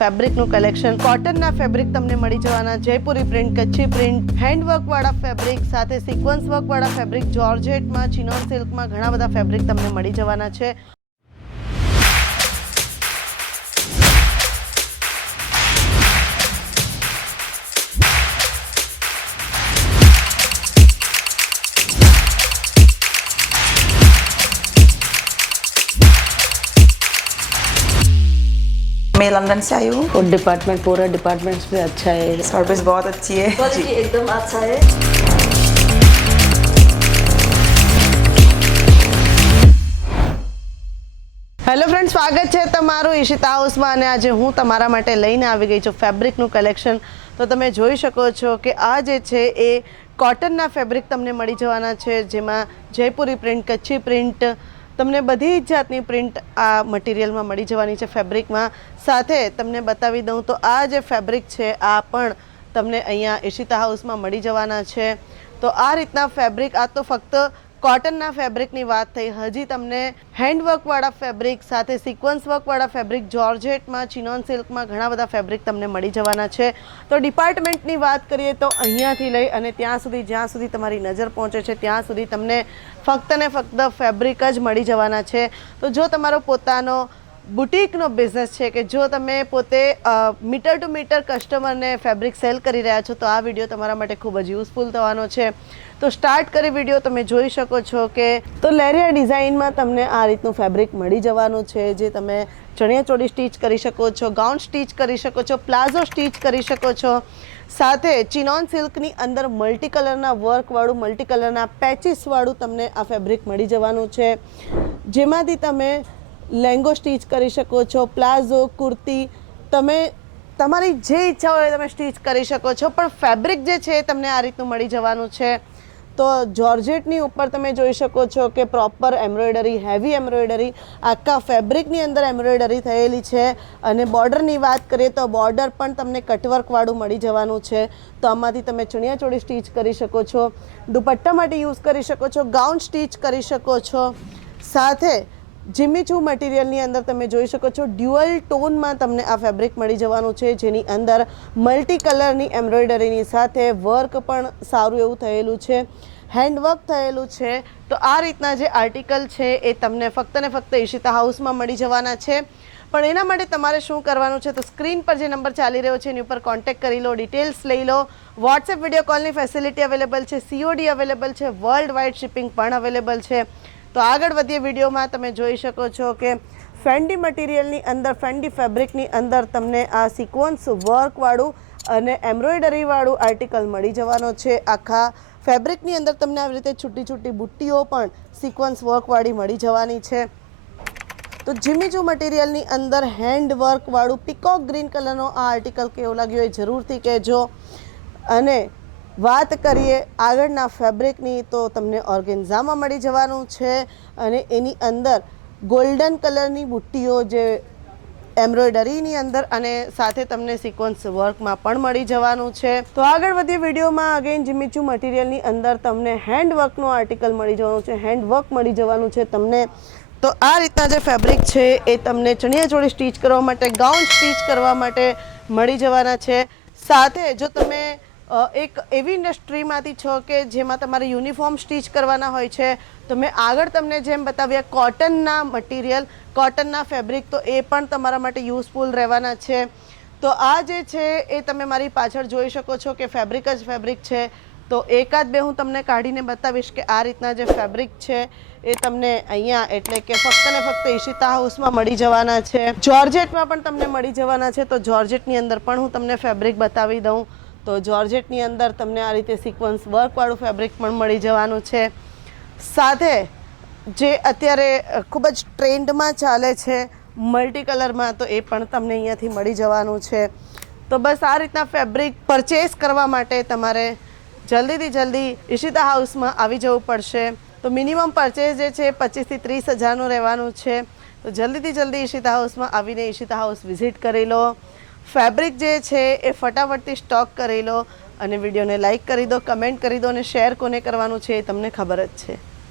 ફેબ્રિકનું collection કોટનના fabric તમને મળી જવાના Jaipuri print, Kutchi print, handwork વાળા ફેબ્રિક સાથે સિક્વન્સ વર્ક વાળા ફેબ્રિક, જોર્જેટમાં, ચિનોન સિલ્કમાં ઘણા બધા ફેબ્રિક તમને મળી જવાના છે. मैं लंदन से आई हूँ और डिपार्टमेंट पूरा डिपार्टमेंट्स भी अच्छा है, सर्विस बहुत अच्छी है क्वालिटी एकदम अच्छा है. હેલો ફ્રેન્ડ, સ્વાગત છે તમારું ઈશિતા હાઉસમાં અને આજે હું તમારા માટે લઈને આવી ગઈ છું ફેબ્રિકનું કલેક્શન. તો તમે જોઈ શકો છો કે આ જે છે એ કોટનના ફેબ્રિક તમને મળી જવાના છે, જેમાં જયપુરી પ્રિન્ટ, કચ્છી પ્રિન્ટ, તમને બધી જ જાતની પ્રિન્ટ આ મટીરિયલમાં મળી જવાની છે ફેબ્રિકમાં. સાથે તમને બતાવી દઉં તો આ જે ફેબ્રિક છે આ પણ તમને અહીંયા ઈશિતા હાઉસમાં મળી જવાના છે. તો આ રીતના ફેબ્રિક, આ તો ફક્ત કોટનના ફેબ્રિકની વાત થઈ. હજી તમને હેન્ડવર્કવાળા ફેબ્રિક સાથે સિક્વન્સ વર્કવાળા ફેબ્રિક, જોર્જેટમાં, ચિનોન સિલ્કમાં ઘણા બધા ફેબ્રિક તમને મળી જવાના છે. તો ડિપાર્ટમેન્ટની વાત કરીએ તો અહીંયાથી લઈ અને ત્યાં સુધી, જ્યાં સુધી તમારી નજર પહોંચે છે ત્યાં સુધી તમને ફક્ત ને ફક્ત ફેબ્રિક જ મળી જવાના છે. તો જો તમારો પોતાનો બુટીકનો બિઝનેસ છે કે જો તમે પોતે મીટર ટુ મીટર કસ્ટમરને ફેબ્રિક સેલ કરી રહ્યા છો તો આ વિડીયો તમારા માટે ખૂબ જ યુઝફુલ થવાનો છે. તો સ્ટાર્ટ કરી વિડીયો. તમે જોઈ શકો છો કે તો લેરિયા ડિઝાઇનમાં તમને આ રીતનું ફેબ્રિક મળી જવાનું છે, જે તમે ચણિયાચોળી સ્ટીચ કરી શકો છો, ગાઉન સ્ટીચ કરી શકો છો, પ્લાઝો સ્ટીચ કરી શકો છો. સાથે ચિનોન સિલ્કની અંદર મલ્ટી કલરના વર્કવાળું, મલ્ટી કલરના પેચીસવાળું તમને આ ફેબ્રિક મળી જવાનું છે, જેમાંથી તમે લેંગો સ્ટીચ કરી શકો છો, પ્લાઝો, કુર્તી, તમે તમારી જે ઈચ્છા હોય તમે સ્ટીચ કરી શકો છો. પણ ફેબ્રિક જે છે એ તમને આ રીતનું મળી જવાનું છે. તો જોર્જેટની ઉપર તમે જોઈ શકો છો કે પ્રોપર એમ્બ્રોઇડરી, હેવી એમ્બ્રોઇડરી, આખા ફેબ્રિકની અંદર એમ્બ્રોઇડરી થયેલી છે. અને બોર્ડરની વાત કરીએ તો બોર્ડર પણ તમને કટવર્કવાળું મળી જવાનું છે. તો આમાંથી તમે ચણિયાચોળી સ્ટીચ કરી શકો છો, દુપટ્ટા માટે યુઝ કરી શકો છો, ગાઉન સ્ટીચ કરી શકો છો. સાથે જીમીચુ મટીરિયલની અંદર તમે જોઈ શકો છો ડ્યુઅલ ટોનમાં તમને આ ફેબ્રિક મળી જવાનું છે, જેની અંદર મલ્ટી કલરની એમ્બ્રોઇડરીની સાથે વર્ક પણ સારું એવું થયેલું છે, હેન્ડવર્ક થયેલું છે. તો આ રીતના જે આર્ટિકલ છે એ તમને ફક્ત ને ફક્ત ઈશિતા હાઉસમાં મળી જવાના છે. પણ એના માટે તમારે શું કરવાનું છે, તો સ્ક્રીન પર જે નંબર ચાલી રહ્યો છે એની ઉપર કોન્ટેક્ટ કરી લો, ડિટેલ્સ લઈ લો. વોટ્સએપ વિડીયો કોલની ફેસિલિટી અવેલેબલ છે, COD અવેલેબલ છે, વર્લ્ડ વાઇડ શિપિંગ પણ અવેલેબલ છે. તો આગળ વધીએ વિડીયોમાં. તમે જોઈ શકો છો કે ફેન્ડી મટીરિયલની અંદર, ફેન્ડી ફેબ્રિકની અંદર તમને આ સિક્વન્સ વર્કવાળું અને એમ્બ્રોઇડરીવાળું આર્ટિકલ મળી જવાનો છે. આખા ફેબ્રિકની અંદર તમને આવી રીતે છૂટી છૂટી બુટ્ટીઓ પણ સિક્વન્સ વર્કવાળી મળી જવાની છે. તો જીમીચુ મટીરિયલની અંદર હેન્ડવર્કવાળું પીકોક ગ્રીન કલરનો આ આર્ટિકલ કેવો લાગ્યો એ જરૂરથી કહેજો. અને વાત કરીએ આગળના ફેબ્રિકની તો તમને ઓર્ગેન્ઝામાં મળી જવાનું છે અને એની અંદર ગોલ્ડન કલરની બુટ્ટીઓ જે એમ્બ્રોઇડરીની અંદર અને સાથે તમને સિક્વન્સ વર્કમાં પણ મળી જવાનું છે. તો આગળ વધીએ વિડીયોમાં. અગેન જીમીચુ મટીરિયલની અંદર તમને હેન્ડવર્કનું આર્ટિકલ મળી જવાનું છે, હેન્ડવર્ક મળી જવાનું છે તમને. તો આ રીતના જે ફેબ્રિક છે એ તમને ચણિયાચોળી સ્ટીચ કરવા માટે, ગાઉન સ્ટીચ કરવા માટે મળી જવાના છે. સાથે જો તમે એક એવી ઇન્ડસ્ટ્રીમાંથી છો કે જેમાં તમારે યુનિફોર્મ સ્ટીચ કરવાના હોય છે, તો મેં આગળ તમને જેમ બતાવ્યા કોટનના મટીરિયલ, કોટનના ફેબ્રિક, તો એ પણ તમારા માટે યુઝફુલ રહેવાના છે. તો આ જે છે એ તમે મારી પાછળ જોઈ શકો છો કે ફેબ્રિક જ ફેબ્રિક છે. તો એકાદ બે હું તમને કાઢીને બતાવીશ કે આ રીતના જે ફેબ્રિક છે એ તમને અહીંયા એટલે કે ફક્ત ને ફક્ત ઈશિતા હાઉસમાં મળી જવાના છે. જોર્જેટમાં પણ તમને મળી જવાના છે. તો જોર્જેટની અંદર પણ હું તમને ફેબ્રિક બતાવી દઉં. તો જોર્જેટની અંદર તમને આ રીતે સિક્વન્સ વર્કવાળું ફેબ્રિક પણ મળી જવાનું છે. સાથે જે અત્યારે ખૂબ જ ટ્રેન્ડમાં ચાલે છે મલ્ટી કલરમાં, તો એ પણ તમને અહીંયાથી મળી જવાનું છે. તો બસ આ રીતના ફેબ્રિક પરચેસ કરવા માટે તમારે જલ્દીથી જલ્દી ઈશિતા હાઉસમાં આવી જવું પડશે. તો મિનિમમ પરચેસ જે છે 25 થી 30 હજારનું રહેવાનું છે. તો જલ્દીથી જલ્દી ઈશિતા હાઉસમાં આવીને ઈશિતા હાઉસ વિઝિટ કરી લો. ફેબ્રિક જે છે એ ફટાફટથી સ્ટોક કરી લો અને વિડીયોને લાઇક કરી દો, કમેન્ટ કરી દો અને શેર કોને કરવાનું છે એ તમને ખબર જ છે.